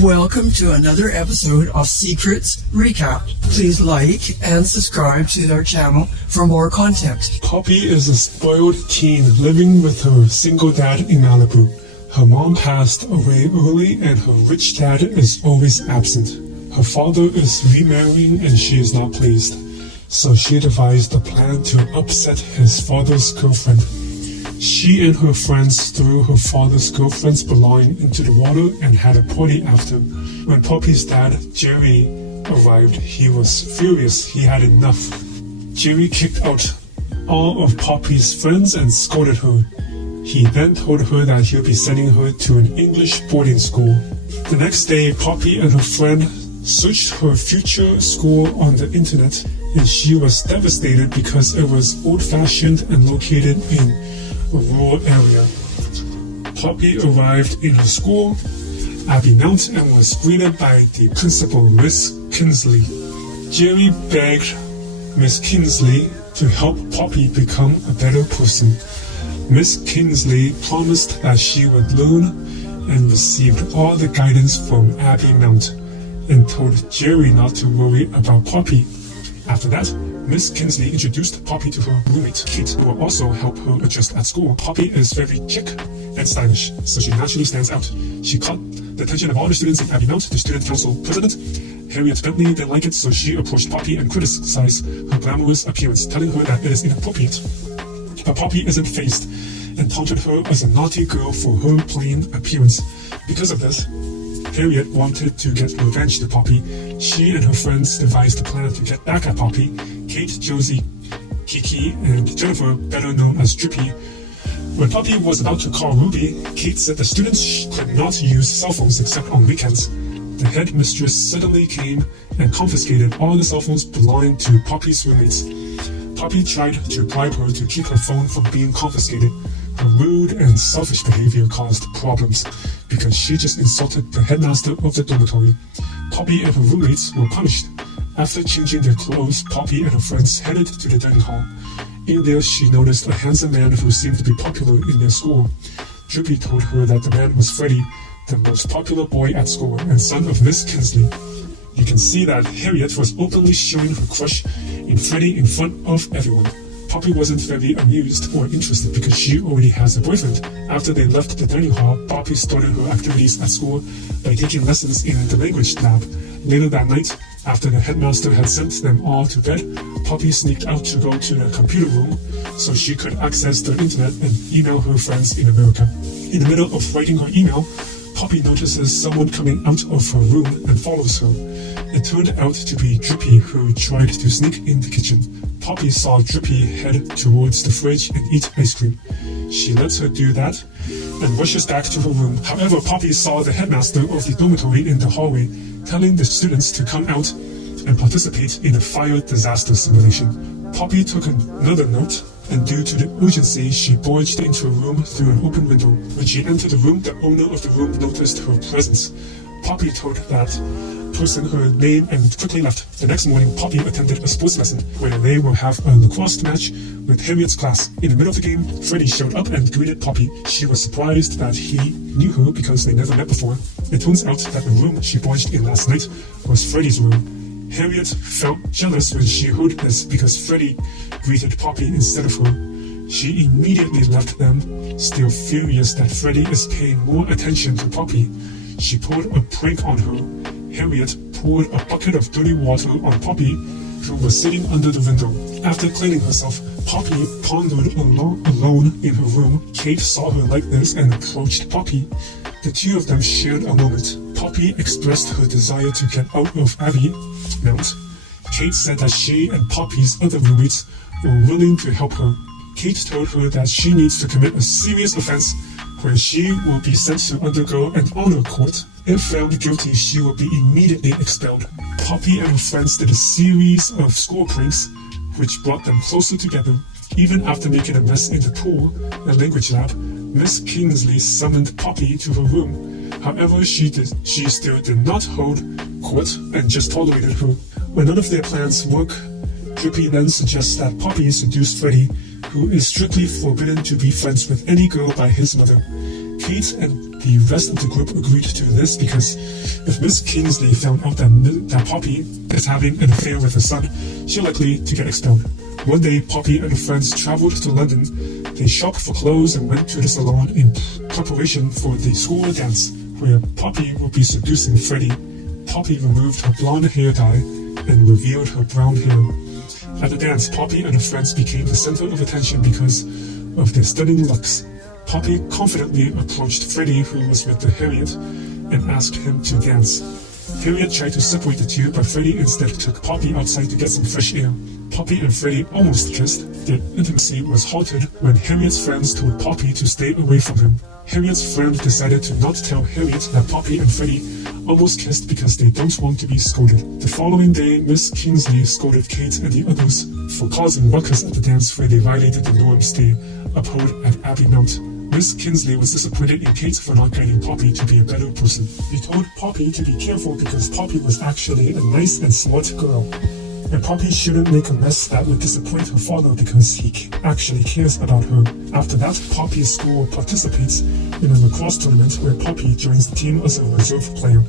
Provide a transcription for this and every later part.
Welcome to another episode of Secrets Recap. Please like and subscribe to our channel for more content. Poppy is a spoiled teen living with her single dad in Malibu. Her mom passed away early and her rich dad is always absent. Her father is remarrying and she is not pleased. So she devised a plan to upset his father's girlfriend. She and her friends threw her father's girlfriend's belongings into the water and had a party after. When Poppy's dad, Jerry, arrived, he was furious. He had enough. Jerry kicked out all of Poppy's friends and scolded her. He then told her that he'll be sending her to an English boarding school. The next day, Poppy and her friend searched her future school on the internet, and she was devastated because it was old-fashioned and located in a rural area. Poppy arrived in her school, Abbey Mount, and was greeted by the principal, Miss Kinsley. Jerry begged Miss Kinsley to help Poppy become a better person. Miss Kinsley promised that she would learn and received all the guidance from Abbey Mount and told Jerry not to worry about Poppy. After that, Miss Kinsley introduced Poppy to her roommate, Kate, who will also help her adjust at school. Poppy is very chic and stylish, so she naturally stands out. She caught the attention of all the students in Abbey Mount. The student council president, Harriet Bentley, didn't like it, so she approached Poppy and criticized her glamorous appearance, telling her that it is inappropriate. But Poppy isn't fazed and taunted her as a naughty girl for her plain appearance. Because of this, Harriet wanted to get revenge to Poppy. She and her friends devised a plan to get back at Poppy. Kate, Josie, Kiki, and Jennifer, better known as Drippy. When Poppy was about to call Ruby, Kate said the students could not use cell phones except on weekends. The headmistress suddenly came and confiscated all the cell phones belonging to Poppy's roommates. Poppy tried to bribe her to keep her phone from being confiscated. Her rude and selfish behavior caused problems because she just insulted the headmaster of the dormitory. Poppy and her roommates were punished. After changing their clothes, Poppy and her friends headed to the dining hall. In there, she noticed a handsome man who seemed to be popular in their school. Drippy told her that the man was Freddie, the most popular boy at school and son of Miss Kinsley. You can see that Harriet was openly showing her crush in Freddie in front of everyone. Poppy wasn't very amused or interested because she already has a boyfriend. After they left the dining hall, Poppy started her activities at school by taking lessons in the language lab. Later that night, after the headmaster had sent them all to bed, Poppy sneaked out to go to the computer room so she could access the internet and email her friends in America. In the middle of writing her email, Poppy notices someone coming out of her room and follows her. It turned out to be Drippy, who tried to sneak in the kitchen. Poppy saw Drippy head towards the fridge and eat ice cream. She lets her do that and rushes back to her room. However, Poppy saw the headmaster of the dormitory in the hallway, telling the students to come out and participate in a fire disaster simulation. Poppy took another note, and due to the urgency, she barged into a room through an open window. When she entered the room, the owner of the room noticed her presence. Poppy told that person her name and quickly left. The next morning, Poppy attended a sports lesson where they will have a lacrosse match with Harriet's class. In the middle of the game, Freddie showed up and greeted Poppy. She was surprised that he knew her because they never met before. It turns out that the room she barged in last night was Freddie's room. Harriet felt jealous when she heard this because Freddie greeted Poppy instead of her. She immediately left them, still furious that Freddie is paying more attention to Poppy. She pulled a prank on her. Harriet poured a bucket of dirty water on Poppy, who was sitting under the window. After cleaning herself, Poppy pondered alone in her room. Kate saw her like this and approached Poppy. The two of them shared a moment. Poppy expressed her desire to get out of Abbey Mount. Kate said that she and Poppy's other roommates were willing to help her. Kate told her that she needs to commit a serious offense where she will be sent to undergo an honor court. If found guilty, she will be immediately expelled. Poppy and her friends did a series of school pranks which brought them closer together. Even after making a mess in the pool and language lab, Miss Kingsley summoned Poppy to her room. However, she still did not hold court and just tolerated her. When none of their plans work, Drippy then suggests that Poppy seduce Freddie, who is strictly forbidden to be friends with any girl by his mother. Kate and The rest of the group agreed to this because if Miss Kingsley found out that Poppy is having an affair with her son, she's likely to get expelled. One day, Poppy and her friends traveled to London. They shopped for clothes and went to the salon in preparation for the school dance, where Poppy would be seducing Freddie. Poppy removed her blonde hair dye and revealed her brown hair. At the dance, Poppy and her friends became the center of attention because of their stunning looks. Poppy confidently approached Freddie, who was with Harriet, and asked him to dance. Harriet tried to separate the two, but Freddie instead took Poppy outside to get some fresh air. Poppy and Freddie almost kissed. Their intimacy was halted when Harriet's friends told Poppy to stay away from him. Harriet's friend decided to not tell Harriet that Poppy and Freddie almost kissed because they don't want to be scolded. The following day, Miss Kingsley scolded Kate and the others for causing ruckus at the dance where they violated the norms they upheld at Abbey Mount. Miss Kingsley was disappointed in Kate for not guiding Poppy to be a better person. She told Poppy to be careful because Poppy was actually a nice and smart girl. And Poppy shouldn't make a mess that would disappoint her father because he actually cares about her. After that, Poppy's school participates in a lacrosse tournament where Poppy joins the team as a reserve player.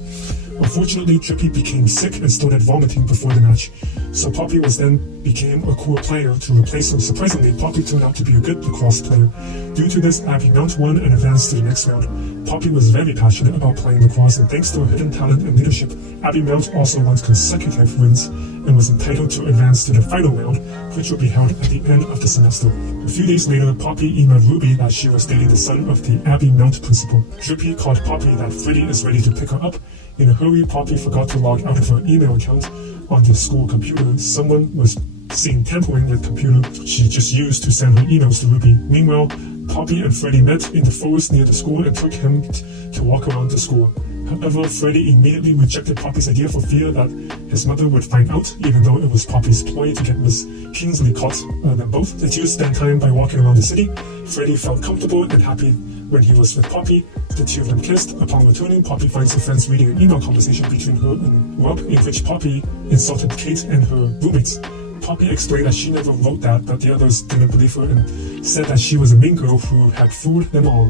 Unfortunately, Drippy became sick and started vomiting before the match, so Poppy became a core player to replace her. Surprisingly, Poppy turned out to be a good lacrosse player. Due to this, Abbey Mount won and advanced to the next round. Poppy was very passionate about playing lacrosse, and thanks to her hidden talent and leadership, Abbey Mount also won consecutive wins and was entitled to advance to the final round, which would be held at the end of the semester. A few days later, Poppy emailed Ruby that she was dating the son of the Abbey Mount principal. Drippy called Poppy that Freddie is ready to pick her up. In a hurry, Poppy forgot to log out of her email account on the school computer. Someone was seen tampering with the computer she just used to send her emails to Ruby. Meanwhile, Poppy and Freddie met in the forest near the school and took him to walk around the school. However, Freddie immediately rejected Poppy's idea for fear that his mother would find out, even though it was Poppy's ploy to get Miss Kingsley caught them both. The two spent time by walking around the city. Freddie felt comfortable and happy when he was with Poppy. The two of them kissed. Upon returning, Poppy finds her friends reading an email conversation between her and Rob in which Poppy insulted Kate and her roommates. Poppy explained that she never wrote that, but the others didn't believe her and said that she was a mean girl who had fooled them all.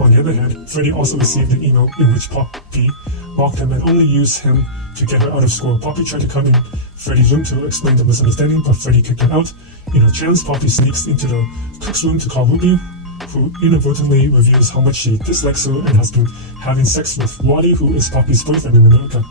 On the other hand, Freddie also received an email in which Poppy mocked him and only used him to get her out of school. Poppy tried to come in Freddie's room to explain the misunderstanding, but Freddie kicked her out. In her chance, Poppy sneaks into the cook's room to call Ruby, who inadvertently reveals how much she dislikes her and has been having sex with Wally, who is Poppy's boyfriend in America.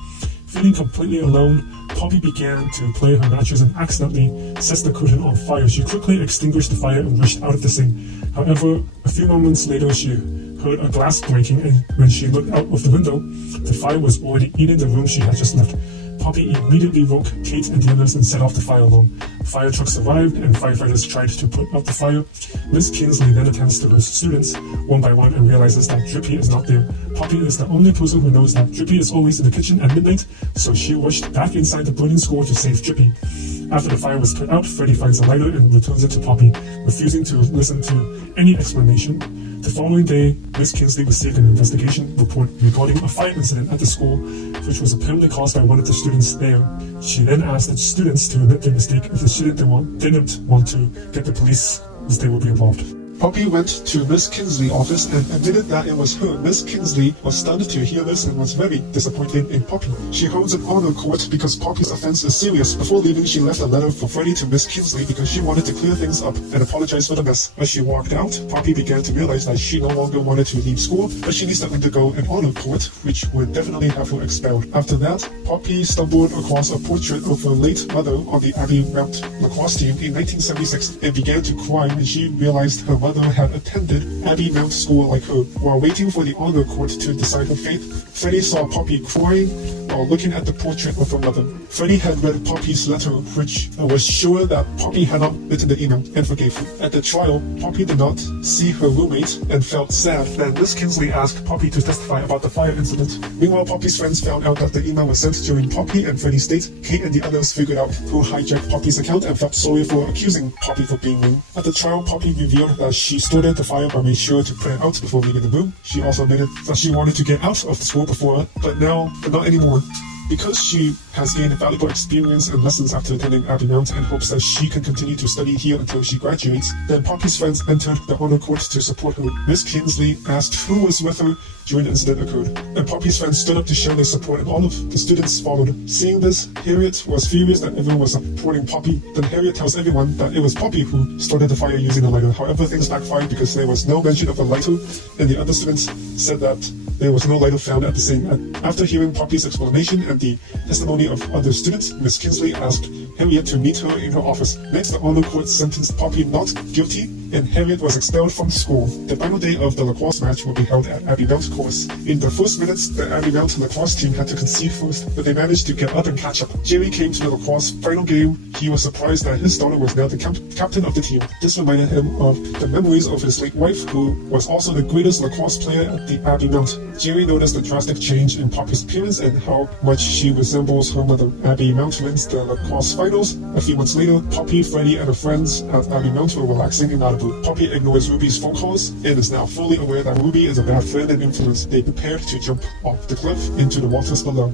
Feeling completely alone, Poppy began to play her matches and accidentally sets the curtain on fire. She quickly extinguished the fire and rushed out of the scene. However, a few moments later, she heard a glass breaking, and when she looked out of the window, the fire was already eating the room she had just left. Poppy immediately woke Kate and the others and set off the fire alarm. Fire trucks arrived and firefighters tried to put out the fire. Miss Kingsley then attends to her students one by one and realizes that Drippy is not there. Poppy is the only person who knows that Drippy is always in the kitchen at midnight, so she rushed back inside the burning school to save Drippy. After the fire was put out, Freddie finds a lighter and returns it to Poppy, refusing to listen to any explanation. The following day, Miss Kingsley received an investigation report regarding a fire incident at the school, which was apparently caused by one of the students there. She then asked the students to admit their mistake if the student didn't want to get the police, as they would be involved. Poppy went to Miss Kingsley's office and admitted that it was her. Miss Kingsley was stunned to hear this and was very disappointed in Poppy. She holds an honor court because Poppy's offense is serious. Before leaving, she left a letter for Freddie to Miss Kingsley because she wanted to clear things up and apologize for the mess. As she walked out, Poppy began to realize that she no longer wanted to leave school, but she needs to undergo an honor court, which would definitely have her expelled. After that, Poppy stumbled across a portrait of her late mother on the Abbey Mount lacrosse team in 1976 and began to cry when she realized her mother had attended Abbey Mount School like her. While waiting for the honor court to decide her fate, Freddie saw Poppy crying while looking at the portrait of her mother. Freddie had read Poppy's letter, which was sure that Poppy had not written the email and forgave her. At the trial, Poppy did not see her roommate and felt sad. Then Miss Kingsley asked Poppy to testify about the fire incident. Meanwhile, Poppy's friends found out that the email was sent during Poppy and Freddie's date. Kate and the others figured out who hijacked Poppy's account and felt sorry for accusing Poppy for being mean. At the trial, Poppy revealed that she started the fire but made sure to put it out before leaving the room. She also admitted that she wanted to get out of the school before, but not anymore. Because she has gained valuable experience and lessons after attending Abbey Mount and hopes that she can continue to study here until she graduates, then Poppy's friends entered the honor court to support her. Miss Kingsley asked who was with her during the incident occurred, and Poppy's friends stood up to show their support, and all of the students followed. Seeing this, Harriet was furious that everyone was supporting Poppy. Then Harriet tells everyone that it was Poppy who started the fire using a lighter. However, things backfired because there was no mention of a lighter, and the other students said that there was no lighter found at the scene. After hearing Poppy's explanation and the testimony of other students, Miss Kingsley asked Harriet to meet her in her office. Next, the honor court sentenced Poppy not guilty, and Harriet was expelled from school. The final day of the lacrosse match will be held at Abbey Mount course. In the first minutes, the Abbey Mount lacrosse team had to concede first, but they managed to get up and catch up. Jerry came to the lacrosse final game. He was surprised that his daughter was now the captain of the team. This reminded him of the memories of his late wife, who was also the greatest lacrosse player at the Abbey Mount. Jerry noticed the drastic change in Poppy's appearance and how much she resembles her mother. Abbey Mount wins the lacrosse finals. A few months later, Poppy, Freddie, and her friends at Abbey Mount were relaxing in Malibu. Poppy ignores Ruby's phone calls and is now fully aware that Ruby is a bad friend and influence. They prepared to jump off the cliff into the waters below.